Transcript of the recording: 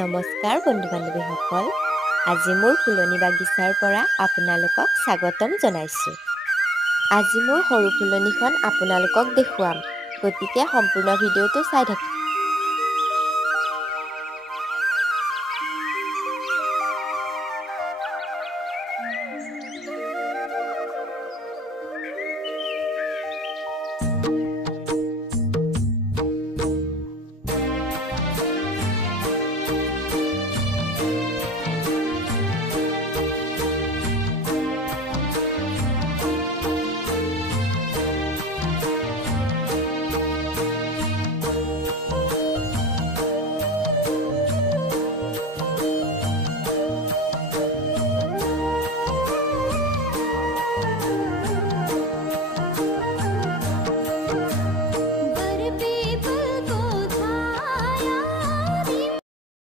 নমস্কাৰ বন্ধু-বান্ধৱীসকল। আজি মোৰ ফুলনি বাগিচাৰ পৰা আপোনালোকক স্বাগতম জনাইছোঁ। আজি মোৰ সৰু ফুলনিখন আপোনালোকক দেখুৱাম, গতিকে সম্পূৰ্ণ ভিডিঅ'টো চাই থাকক।